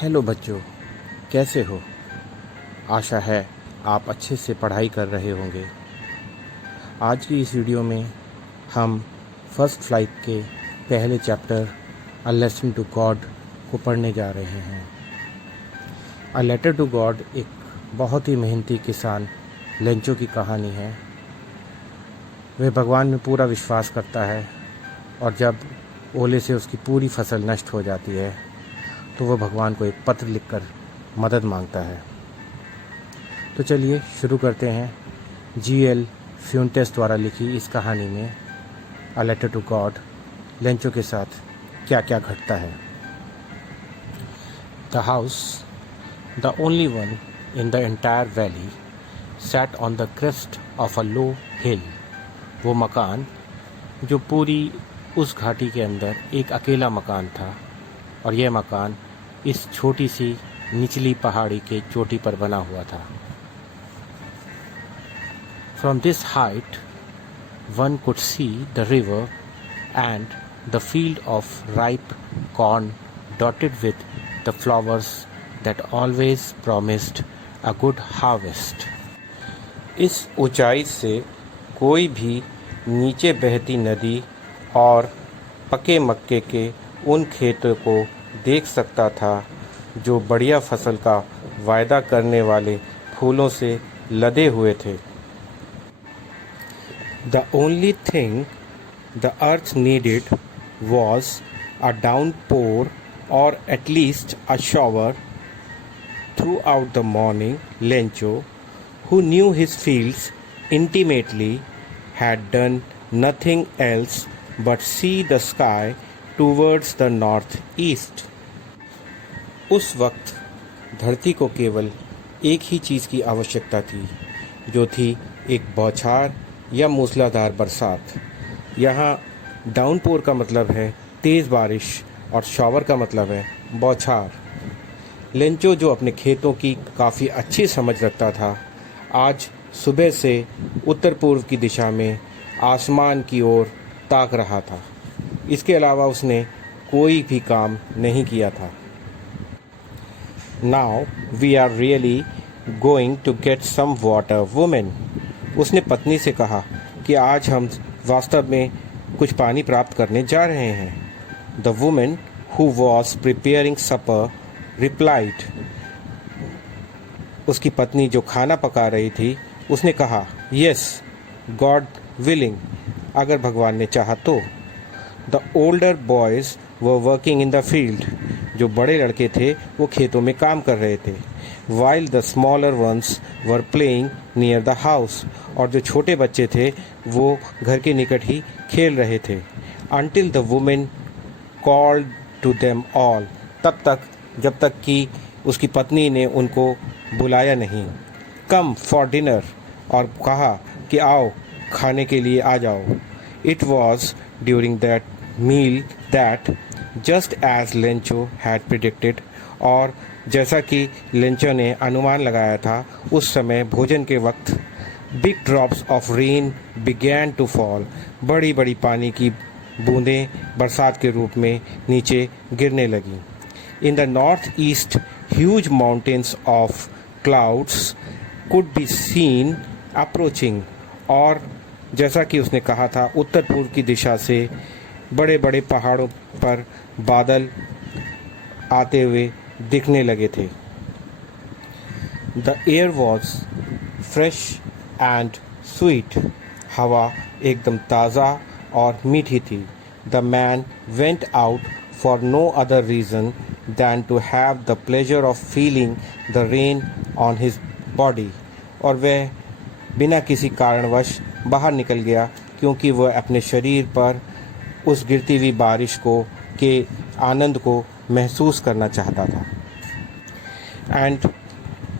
Hello बच्चों, कैसे हो? आशा है आप अच्छे से पढ़ाई कर रहे होंगे। आज की इस वीडियो में हम फर्स्ट फ्लाइट के पहले chapter a lesson to God को पढ़ने जा रहे हैं। अ लेटर टू गॉड एक बहुत ही मेहनती किसान लेंचो की कहानी है। वह भगवान में पूरा विश्वास करता है और जब ओले से उसकी पूरी फसल नष्ट हो जाती है तो वह भगवान को एक पत्र लिखकर मदद मांगता है। तो चलिए शुरू करते हैं जी.एल. फ्यूंटेस द्वारा लिखी इस कहानी में a letter to God Lencho के साथ क्या क्या घटता है। The house, the only one in the entire valley, sat on the crest of a low hill. वो मकान जो पूरी उस घाटी के अंदर एक अकेला मकान था और यह मकान इस छोटी सी निचली पहाड़ी के चोटी पर बना हुआ था। From this height one could see the river and the field of ripe corn dotted with the flowers that always promised a good harvest. इस ऊंचाई से कोई भी नीचे बहती नदी और पके मक्के के उन खेतों को देख सकता था जो बढ़िया फसल का वायदा करने वाले फूलों से लदे हुए थे। The only thing the earth needed was a downpour or at least a shower throughout the morning. Lencho, who knew his fields intimately, had done nothing else but see the sky towards the northeast. उस वक्त धरती को केवल एक ही चीज़ की आवश्यकता थी, जो थी एक बौछार या मूसलाधार बरसात। यहाँ डाउनपोर का मतलब है तेज़ बारिश और शॉवर का मतलब है बौछार। लेंचो, जो अपने खेतों की काफ़ी अच्छी समझ रखता था, आज सुबह से उत्तर पूर्व की दिशा में आसमान की ओर ताक रहा था। इसके अलावा उसने कोई भी काम नहीं किया था। Now we are really going to get some water, woman. उसने पत्नी से कहा कि आज हम वास्तव में कुछ पानी प्राप्त करने जा रहे हैं। The woman who was preparing supper replied. उसकी पत्नी जो खाना पका रही थी उसने कहा, Yes, God willing. अगर भगवान ने चाहा तो। The older boys were working in the field. जो बड़े लड़के थे वो खेतों में काम कर रहे थे। While the smaller ones were playing near the house. और जो छोटे बच्चे थे वो घर के निकट ही खेल रहे थे। Until the woman called to them all. तब तक जब तक कि उसकी पत्नी ने उनको बुलाया नहीं। Come for dinner. और कहा कि आओ खाने के लिए आ जाओ। It was during that meal that, just as Lencho had predicted, और जैसा कि लेंचो ने अनुमान लगाया था, उस समय भोजन के वक्त big drops of rain began to fall. बड़ी बड़ी पानी की बूंदें बरसात के रूप में नीचे गिरने लगीं। In the northeast, huge mountains of clouds could be seen approaching. और जैसा कि उसने कहा था, उत्तर पूर्व की दिशा से बड़े बड़े पहाड़ों पर बादल आते हुए दिखने लगे थे। The air was fresh and sweet. हवा एकदम ताज़ा और मीठी थी। The man went out for no other reason than to have the pleasure of feeling the rain on his body. और वह बिना किसी कारणवश बाहर निकल गया क्योंकि वह अपने शरीर पर उस गिरती हुई बारिश को के आनंद को महसूस करना चाहता था। And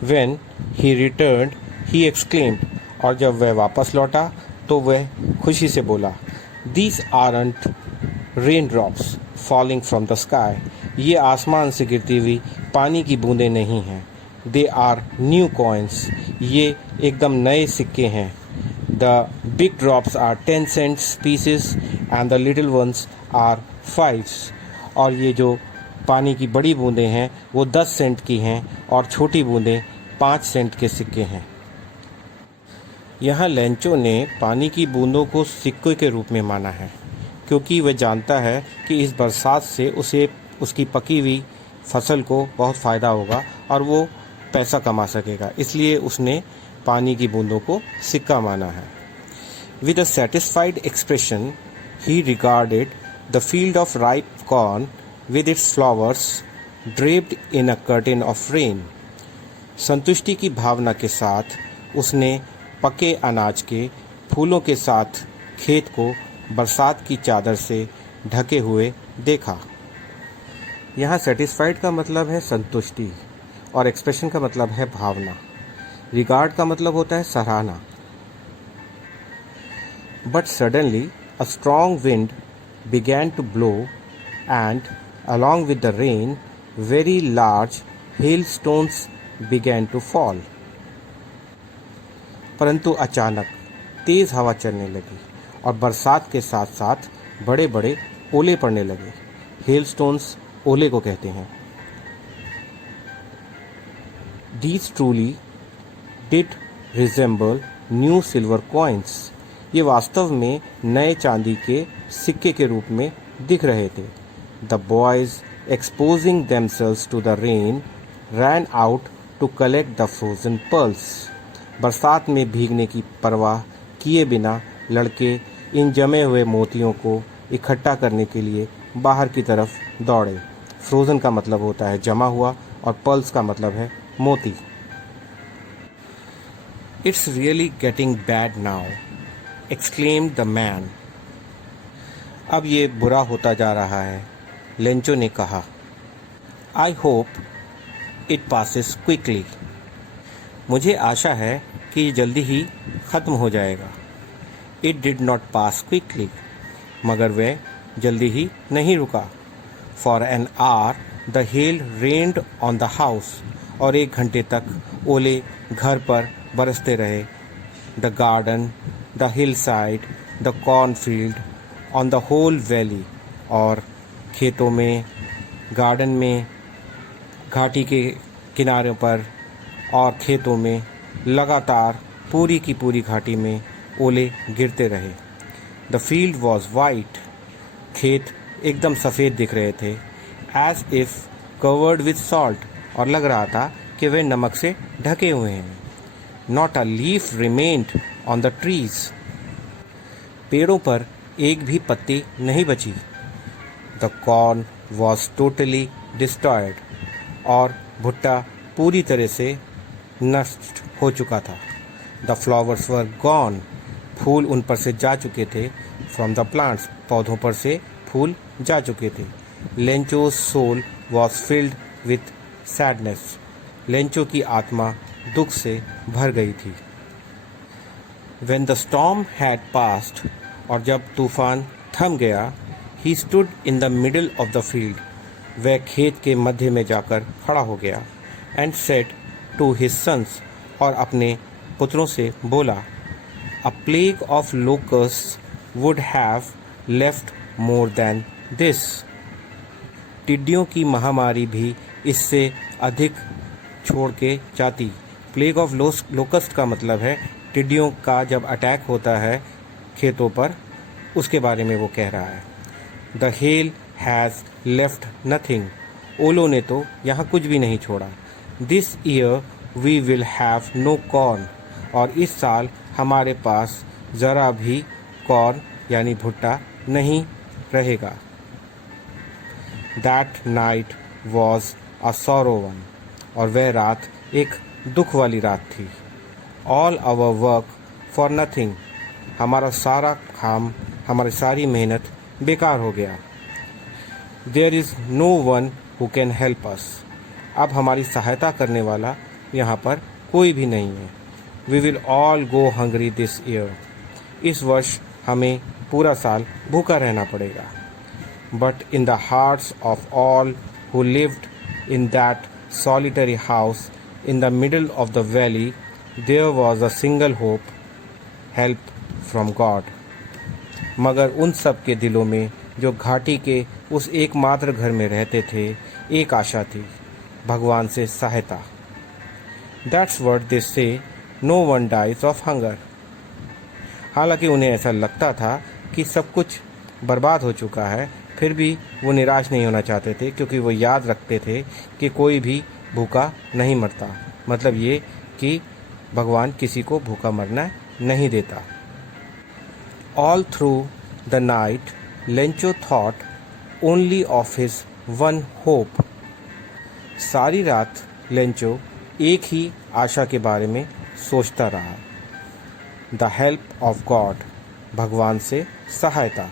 when he returned he exclaimed. और जब वह वापस लौटा तो वह खुशी से बोला, these aren't rain drops falling from the sky. ये आसमान से गिरती हुई पानी की बूंदें नहीं हैं. They are new coins. ये एकदम नए सिक्के हैं. The big drops are 10 cents pieces and the little ones are 5s. और ये जो पानी की बड़ी बूंदें हैं वो 10 सेंट की हैं और छोटी बूंदें 5 सेंट के सिक्के हैं। यहाँ लेंचो ने पानी की बूंदों को सिक्के के रूप में माना है क्योंकि वह जानता है कि इस बरसात से उसे उसकी पकी हुई फसल को बहुत फ़ायदा होगा और वो पैसा कमा सकेगा, इसलिए उसने पानी की बूंदों को सिक्का माना है। With a satisfied expression he regarded the field of ripe corn with its flowers draped in a curtain of rain। संतुष्टि की भावना के साथ उसने पके अनाज के फूलों के साथ खेत को बरसात की चादर से ढके हुए देखा। यहाँ सेटिस्फाइड का मतलब है संतुष्टि और एक्सप्रेशन का मतलब है भावना। रिगार्ड का मतलब होता है सराहना। But suddenly a strong wind began to blow and along with the rain very large hailstones began to fall। परंतु अचानक तेज़ हवा चलने लगी और बरसात के साथ साथ बड़े बड़े ओले पड़ने लगे। हेलस्टोन्स ओले को कहते हैं। These truly did resemble new silver coins। ये वास्तव में नए चांदी के सिक्के के रूप में दिख रहे थे। The boys, exposing themselves to the rain, ran out to collect the frozen pearls। बरसात में भीगने की परवाह किए बिना लड़के इन जमे हुए मोतियों को इकट्ठा करने के लिए बाहर की तरफ दौड़े। फ्रोज़न का मतलब होता है जमा हुआ और पर्ल्स का मतलब है मोती। It's really getting bad now, exclaimed the man। अब ये बुरा होता जा रहा है, लेंचो ने कहा। I hope it passes quickly। मुझे आशा है कि ये जल्दी ही ख़त्म हो जाएगा। It did not pass quickly। मगर वह जल्दी ही नहीं रुका। For an hour the hail rained on the house। और 1 घंटे तक ओले घर पर बरसते रहे। The garden, the hillside, the cornfield, on the whole valley। और खेतों में, गार्डन में, घाटी के किनारों पर और खेतों में लगातार पूरी की पूरी घाटी में ओले गिरते रहे। The field was white. खेत एकदम सफ़ेद दिख रहे थे। As if covered with salt. और लग रहा था कि वे नमक से ढके हुए हैं। Not a leaf remained on the trees. पेड़ों पर एक भी पत्ती नहीं बची। The corn was totally destroyed. और भुट्टा पूरी तरह से नष्ट हो चुका था। The flowers were gone. फूल उन पर से जा चुके थे। From the plants. पौधों पर से फूल जा चुके थे। Lencho's soul was filled with sadness. Lencho की आत्मा दुख से भर गई थी। When the storm had passed, और जब तूफान थम गया, he stood in the middle of the field। वह खेत के मध्य में जाकर खड़ा हो गया। And said to his sons, और अपने पुत्रों से बोला, A plague of locusts would have left more than this। टिड्डियों की महामारी भी इससे अधिक छोड़ के जाती। प्लेग ऑफ लोकस्ट का मतलब है टिड्डियों का जब अटैक होता है खेतों पर, उसके बारे में वो कह रहा है। The hail has left nothing. ओलों ने तो यहाँ कुछ भी नहीं छोड़ा। This year we will have no corn. और इस साल हमारे पास ज़रा भी कॉर्न यानी भुट्टा नहीं रहेगा। That night was a sorrow one. और वह रात एक दुख वाली रात थी। All our work for nothing. हमारा सारा काम, हमारी सारी मेहनत बेकार हो गया। There is no one who can help us. अब हमारी सहायता करने वाला यहाँ पर कोई भी नहीं है। We will all go hungry this year. इस वर्ष हमें पूरा साल भूखा रहना पड़ेगा। But in the hearts of all who lived in that solitary house in the middle of the valley there was a single hope, help from God. मगर उन सब के दिलों में जो घाटी के उस एकमात्र घर में रहते थे, एक आशा थी, भगवान से सहायता। That's what they say, no one dies of hunger. हालांकि उन्हें ऐसा लगता था कि सब कुछ बर्बाद हो चुका है, फिर भी वो निराश नहीं होना चाहते थे, क्योंकि वो याद रखते थे कि कोई भी भूखा नहीं मरता। मतलब ये कि भगवान किसी को भूखा मरना नहीं देता। All through the night Lencho thought only of his one hope. सारी रात लेंचो एक ही आशा के बारे में सोचता रहा, द हेल्प ऑफ गॉड, भगवान से सहायता।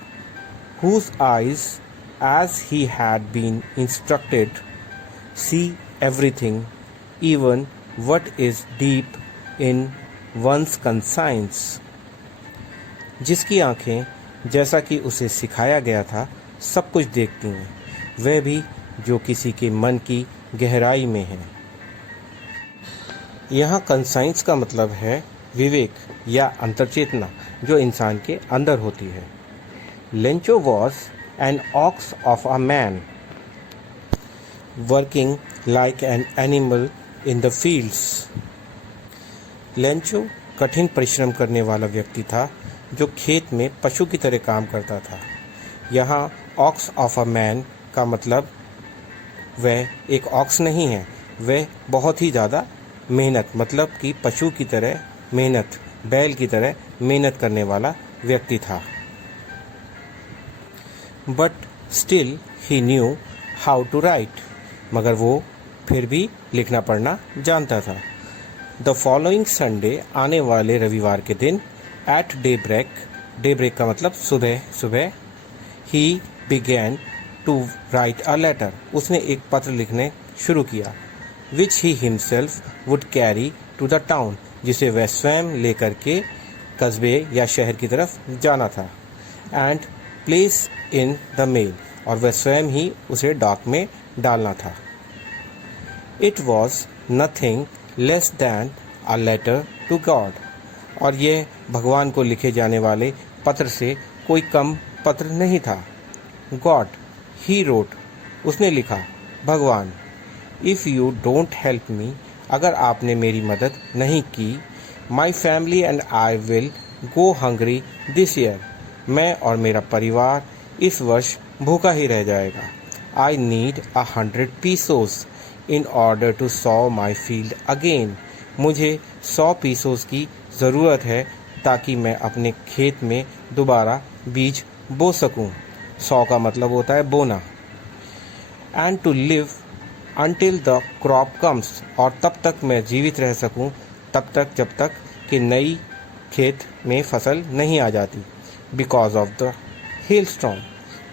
whose eyes, as he had been instructed, see everything, even what is deep in one's conscience। जिसकी आँखें, जैसा कि उसे सिखाया गया था, सब कुछ देखती हैं, वह भी जो किसी के मन की गहराई में है। यहाँ कंसाइंस का मतलब है विवेक या अंतर्चेतना, जो इंसान के अंदर होती है। Lencho was an ox of a man working like an animal in the fields. Lencho कठिन परिश्रम करने वाला व्यक्ति था, जो खेत में पशु की तरह काम करता था। यहाँ ऑक्स ऑफ अ मैन का मतलब वह एक ऑक्स नहीं है, वह बहुत ही ज़्यादा मेहनत, मतलब कि पशु की तरह मेहनत, बैल की तरह मेहनत करने वाला व्यक्ति था। But still he knew how to write, मगर वो फिर भी लिखना पढ़ना जानता था। द फॉलोइंग संडे, आने वाले रविवार के दिन, एट डे ब्रेक का मतलब सुबह सुबह, he began to write a letter, उसने एक पत्र लिखने शुरू किया, which he himself would carry to the town, जिसे वह स्वयं लेकर के कस्बे या शहर की तरफ जाना था। And place in the mail, और वह स्वयं ही उसे डाक में डालना था। It was nothing less than a letter to God, और यह भगवान को लिखे जाने वाले पत्र से कोई कम पत्र नहीं था। गॉड, ही रोट, उसने लिखा, भगवान, if you don't help me, अगर आपने मेरी मदद नहीं की, my family and I will go hungry this year, मैं और मेरा परिवार इस वर्ष भूखा ही रह जाएगा। I need 100 pesos in order to sow my field again, मुझे 100 पीसोस की ज़रूरत है ताकि मैं अपने खेत में दोबारा बीज बो सकूं। 100 का मतलब होता है बोना। And to live until the crop comes, और तब तक मैं जीवित रह सकूं, तब तक जब तक कि नई खेत में फसल नहीं आ जाती। Because of the hell storm,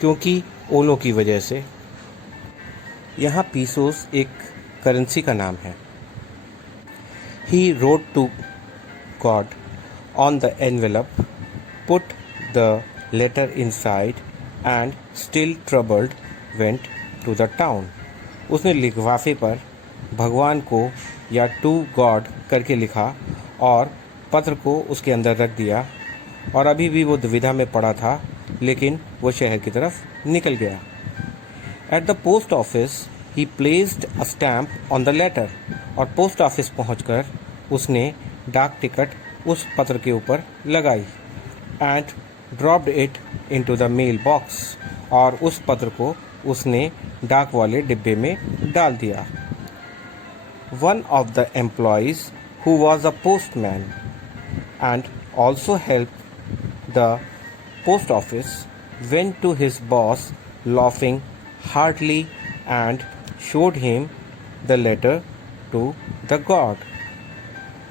क्योंकि ओलों की वजह से। यहाँ पीसोस एक करेंसी का नाम है। He wrote to God on the envelope, put the letter inside and still troubled went to the town, उसने लिफाफे पर भगवान को या टू गॉड करके लिखा और पत्र को उसके अंदर रख दिया, और अभी भी वो दुविधा में पड़ा था, लेकिन वो शहर की तरफ निकल गया। At the post office he placed a stamp on the letter, और पोस्ट ऑफिस पहुंचकर उसने डाक टिकट उस पत्र के ऊपर लगाई। And dropped it into the mail box, और उस पत्र को उसने डाक वाले डिब्बे में डाल दिया। One of the employees who was a postman and also help the post office went to his boss laughing heartily and showed him the letter to the god।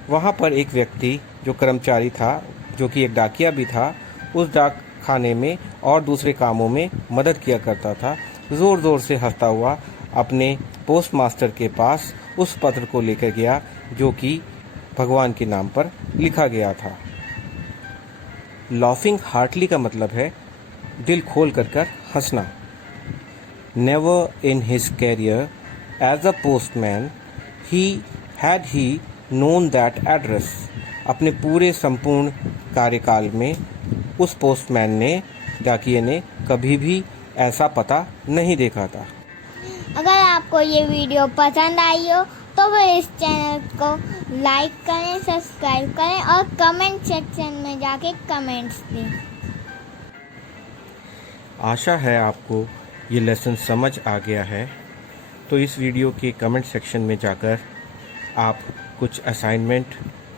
वहाँ पर एक व्यक्ति जो कर्मचारी था, जो कि एक डाकिया भी था, उस डाक खाने में और दूसरे कामों में मदद किया करता था, ज़ोर ज़ोर से हंसता हुआ अपने पोस्ट मास्टर के पास उस पत्र को लेकर गया, जो कि भगवान के नाम पर लिखा गया था। लॉफिंग हार्टली का मतलब है दिल खोल कर हंसना। Never in his career as a postman he known that address, अपने पूरे संपूर्ण कार्यकाल में उस पोस्टमैन ने, डाकिये ने, कभी भी ऐसा पता नहीं देखा था। अगर आप आपको ये वीडियो पसंद आई हो तो फिर इस चैनल को लाइक करें, सब्सक्राइब करें और कमेंट सेक्शन में जाके कमेंट्स दें। आशा है आपको ये लेसन समझ आ गया है। तो इस वीडियो के कमेंट सेक्शन में जाकर आप कुछ असाइनमेंट,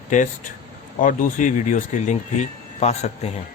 टेस्ट और दूसरी वीडियोस के लिंक भी पा सकते हैं।